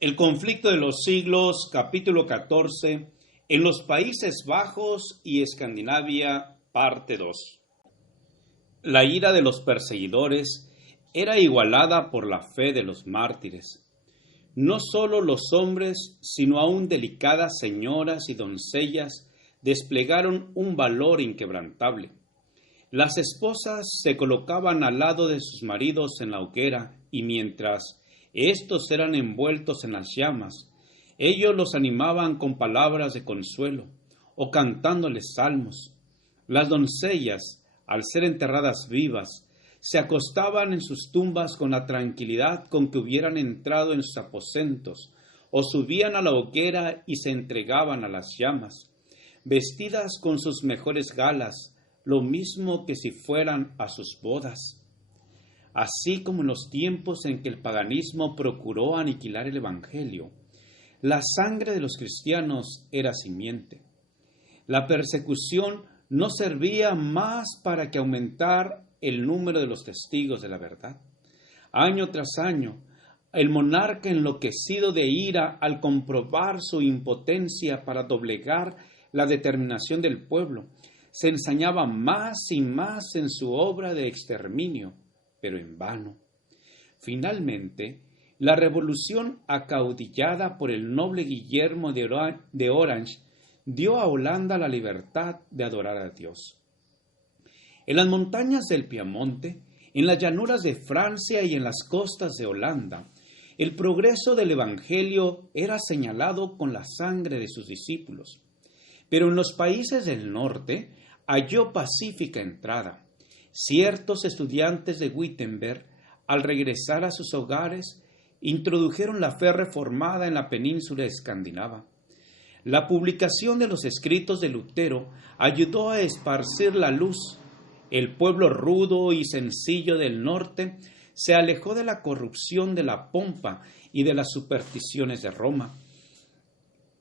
El conflicto de los siglos, capítulo 14, en los Países Bajos y Escandinavia, parte 2. La ira de los perseguidores era igualada por la fe de los mártires. No solo los hombres, sino aún delicadas señoras y doncellas desplegaron un valor inquebrantable. Las esposas se colocaban al lado de sus maridos en la hoguera y mientras estos eran envueltos en las llamas, ellos los animaban con palabras de consuelo o cantándoles salmos. Las doncellas, al ser enterradas vivas, se acostaban en sus tumbas con la tranquilidad con que hubieran entrado en sus aposentos, o subían a la hoguera y se entregaban a las llamas, vestidas con sus mejores galas, lo mismo que si fueran a sus bodas. Así como en los tiempos en que el paganismo procuró aniquilar el Evangelio, la sangre de los cristianos era simiente. La persecución no servía más para que aumentar el número de los testigos de la verdad. Año tras año, el monarca enloquecido de ira al comprobar su impotencia para doblegar la determinación del pueblo, se ensañaba más y más en su obra de exterminio, pero en vano. Finalmente, la revolución acaudillada por el noble Guillermo de Orange dio a Holanda la libertad de adorar a Dios. En las montañas del Piamonte, en las llanuras de Francia y en las costas de Holanda, el progreso del Evangelio era señalado con la sangre de sus discípulos. Pero en los países del norte halló pacífica entrada. Ciertos estudiantes de Wittenberg, al regresar a sus hogares, introdujeron la fe reformada en la península escandinava. La publicación de los escritos de Lutero ayudó a esparcir la luz. El pueblo rudo y sencillo del norte se alejó de la corrupción de la pompa y de las supersticiones de Roma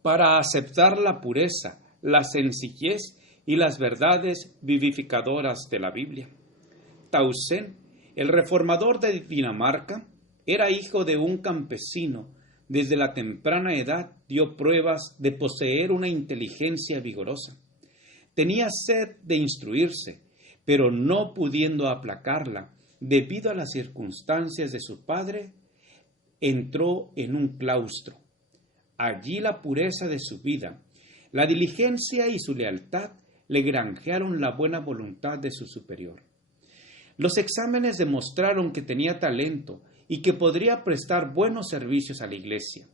para aceptar la pureza, la sencillez y las verdades vivificadoras de la Biblia. Tausen, el reformador de Dinamarca, era hijo de un campesino. Desde la temprana edad dio pruebas de poseer una inteligencia vigorosa. Tenía sed de instruirse, pero no pudiendo aplacarla debido a las circunstancias de su padre, entró en un claustro. Allí la pureza de su vida, la diligencia y su lealtad le granjearon la buena voluntad de su superior. Los exámenes demostraron que tenía talento y que podría prestar buenos servicios a la iglesia.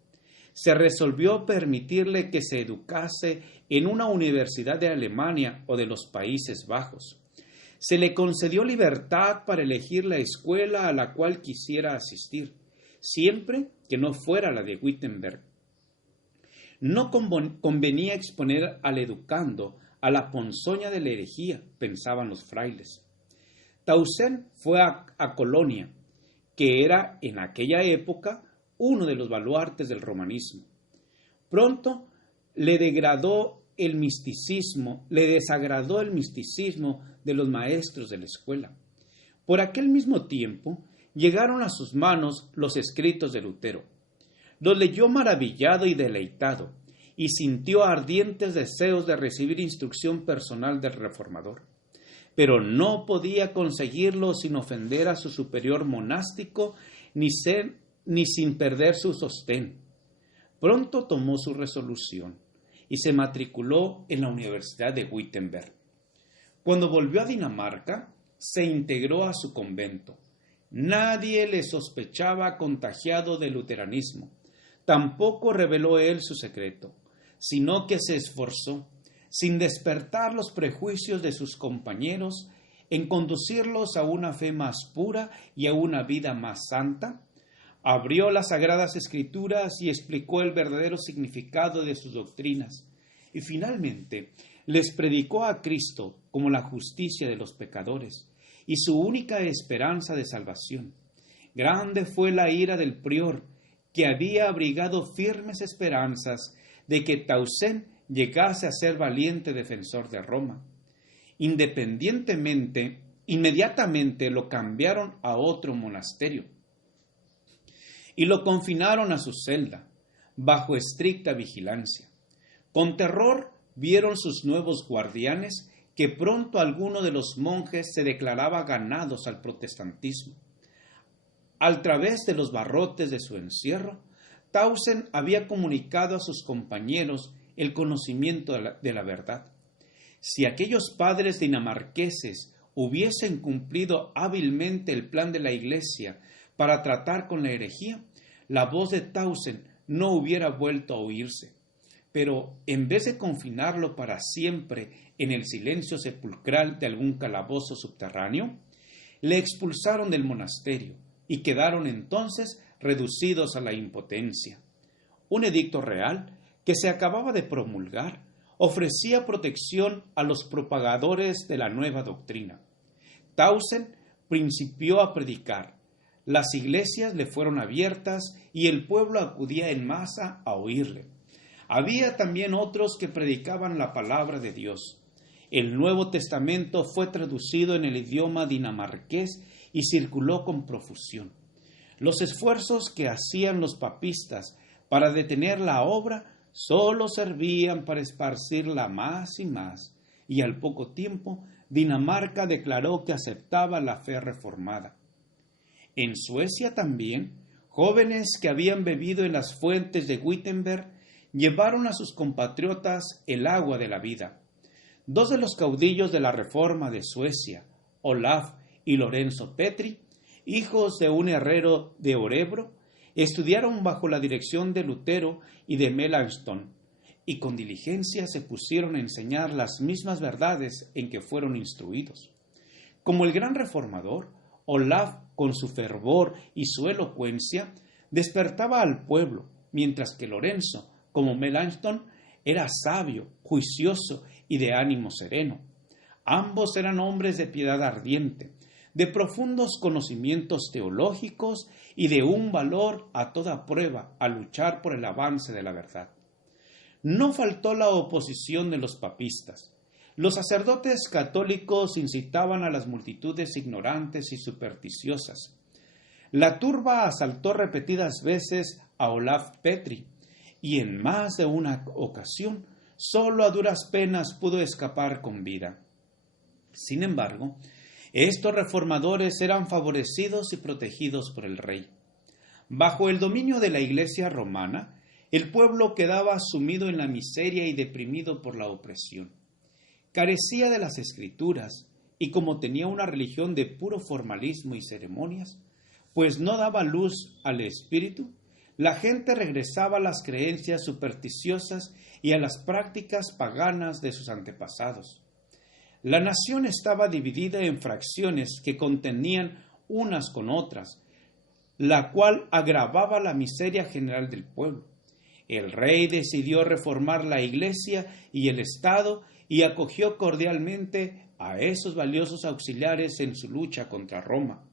Se resolvió permitirle que se educase en una universidad de Alemania o de los Países Bajos. Se le concedió libertad para elegir la escuela a la cual quisiera asistir, siempre que no fuera la de Wittenberg. No convenía exponer al educando a la ponzoña de la herejía, pensaban los frailes. Tausen fue a Colonia, que era en aquella época uno de los baluartes del romanismo. Pronto le desagradó el misticismo de los maestros de la escuela. Por aquel mismo tiempo llegaron a sus manos los escritos de Lutero. Los leyó maravillado y deleitado, y sintió ardientes deseos de recibir instrucción personal del reformador. Pero no podía conseguirlo sin ofender a su superior monástico, ni sin perder su sostén. Pronto tomó su resolución y se matriculó en la Universidad de Wittenberg. Cuando volvió a Dinamarca, se integró a su convento. Nadie le sospechaba contagiado de luteranismo. Tampoco reveló él su secreto, sino que se esforzó, sin despertar los prejuicios de sus compañeros, en conducirlos a una fe más pura y a una vida más santa. Abrió las Sagradas Escrituras y explicó el verdadero significado de sus doctrinas. Y finalmente les predicó a Cristo como la justicia de los pecadores y su única esperanza de salvación. Grande fue la ira del prior, que había abrigado firmes esperanzas de que Tausen llegase a ser valiente defensor de Roma. Inmediatamente lo cambiaron a otro monasterio y lo confinaron a su celda. bajo estricta vigilancia. Con terror vieron sus nuevos guardianes que pronto alguno de los monjes se declaraba ganados al protestantismo. A través de los barrotes de su encierro, Tausen había comunicado a sus compañeros el conocimiento de la verdad. Si aquellos padres dinamarqueses hubiesen cumplido hábilmente el plan de la Iglesia para tratar con la herejía, la voz de Tausen no hubiera vuelto a oírse. Pero en vez de confinarlo para siempre en el silencio sepulcral de algún calabozo subterráneo, le expulsaron del monasterio y quedaron entonces reducidos a la impotencia. Un edicto real que se acababa de promulgar ofrecía protección a los propagadores de la nueva doctrina. Tausen principió a predicar. Las iglesias le fueron abiertas y el pueblo acudía en masa a oírle. Había también otros que predicaban la palabra de Dios. El Nuevo Testamento fue traducido en el idioma dinamarqués y circuló con profusión. Los esfuerzos que hacían los papistas para detener la obra solo servían para esparcirla más y más, y al poco tiempo Dinamarca declaró que aceptaba la fe reformada. En Suecia también, jóvenes que habían bebido en las fuentes de Wittenberg llevaron a sus compatriotas el agua de la vida. Dos de los caudillos de la Reforma de Suecia, Olaf y Lorenzo Petri, hijos de un herrero de Örebro, estudiaron bajo la dirección de Lutero y de Melanchthon, y con diligencia se pusieron a enseñar las mismas verdades en que fueron instruidos. Como el gran reformador, Olaf, con su fervor y su elocuencia, despertaba al pueblo, mientras que Lorenzo, como Melanchthon, era sabio, juicioso y de ánimo sereno. Ambos eran hombres de piedad ardiente, de profundos conocimientos teológicos y de un valor a toda prueba a luchar por el avance de la verdad. No faltó la oposición de los papistas. Los sacerdotes católicos incitaban a las multitudes ignorantes y supersticiosas. La turba asaltó repetidas veces a Olaf Petri, y en más de una ocasión solo a duras penas pudo escapar con vida. Sin embargo, estos reformadores eran favorecidos y protegidos por el rey. Bajo el dominio de la Iglesia romana, el pueblo quedaba sumido en la miseria y deprimido por la opresión. Carecía de las Escrituras y como tenía una religión de puro formalismo y ceremonias, pues no daba luz al espíritu, la gente regresaba a las creencias supersticiosas y a las prácticas paganas de sus antepasados. La nación estaba dividida en fracciones que contenían unas con otras, la cual agravaba la miseria general del pueblo. El rey decidió reformar la Iglesia y el Estado y acogió cordialmente a esos valiosos auxiliares en su lucha contra Roma.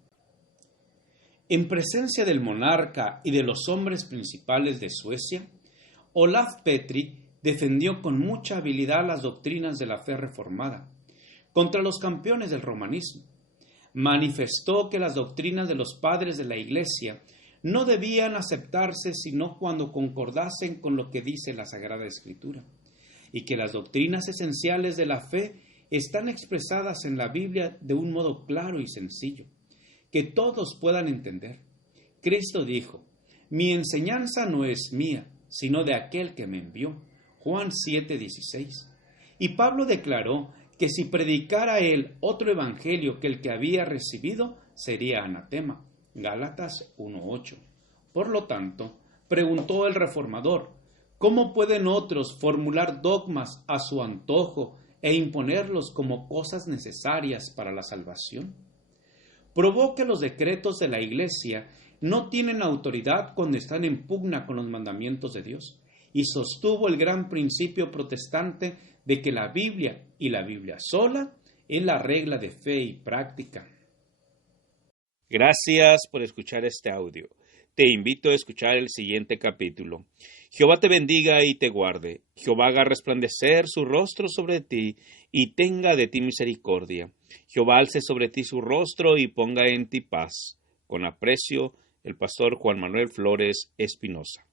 En presencia del monarca y de los hombres principales de Suecia, Olaf Petri defendió con mucha habilidad las doctrinas de la fe reformada contra los campeones del romanismo. Manifestó que las doctrinas de los padres de la Iglesia no debían aceptarse sino cuando concordasen con lo que dice la Sagrada Escritura, y que las doctrinas esenciales de la fe están expresadas en la Biblia de un modo claro y sencillo, que todos puedan entender. Cristo dijo: «Mi enseñanza no es mía, sino de aquel que me envió». Juan 7:16. Y Pablo declaró que si predicara él otro evangelio que el que había recibido, sería anatema. Gálatas 1:8. Por lo tanto, preguntó el reformador, ¿cómo pueden otros formular dogmas a su antojo e imponerlos como cosas necesarias para la salvación? Probó que los decretos de la Iglesia no tienen autoridad cuando están en pugna con los mandamientos de Dios, y sostuvo el gran principio protestante de que la Biblia y la Biblia sola es la regla de fe y práctica. Gracias por escuchar este audio. Te invito a escuchar el siguiente capítulo. Jehová te bendiga y te guarde. Jehová haga resplandecer su rostro sobre ti y tenga de ti misericordia. Jehová alce sobre ti su rostro y ponga en ti paz. Con aprecio, el pastor Juan Manuel Flores Espinosa.